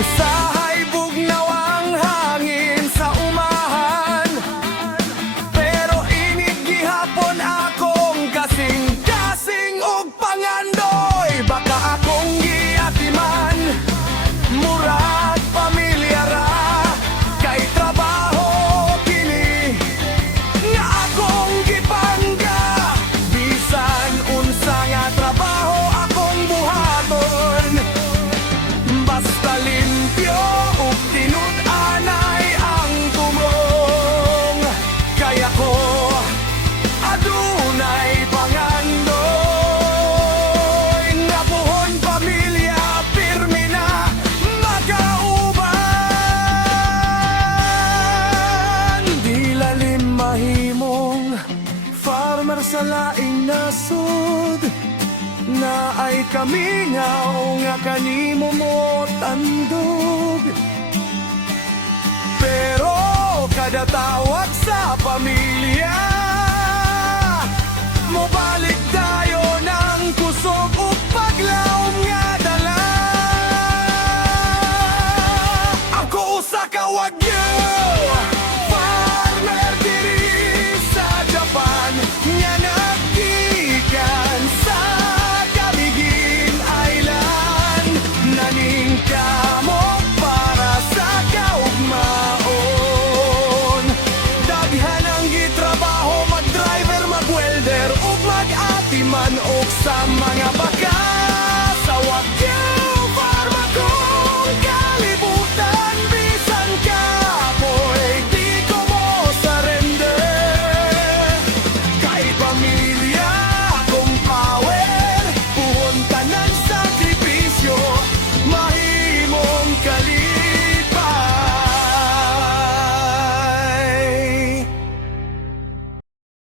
Usahay bugnaw ang hangin sa umahan, pero init gihapon akong kasing-kasing og pangandoy. Baka akong giatiman, murag pamilya ra, kay trabaho kini nga akong gipangga. Bisan unsa nga trabaho akong buhaton, basta limpyo ug tinud-anay ang tumong. Kaya ko adunay pangandoy, nga buhon pamilya pirmi na magauban. Di lalim mahimong farmer sa laing nasod, na ay kamingaw nga kanimo mo tandog. Pero kada tawag sa pamilya, mobalik tayo ng kusog o paglaom nga dala. Ako usa ka wagyu farmer diri sa Japan, nga naggikan sa Camiguin Island. Naningkamo para sa kaugmaon, daghan ang gitrabaho, mag-driver, mag-welder ug mag-atiman og sa mga baka. Sa Wagyu Farm akong kalibutan, bisan kapoy di ko mo surrender. Kay pamilya akong power, puhon tanan sakripisyo, mahimong kalibutan.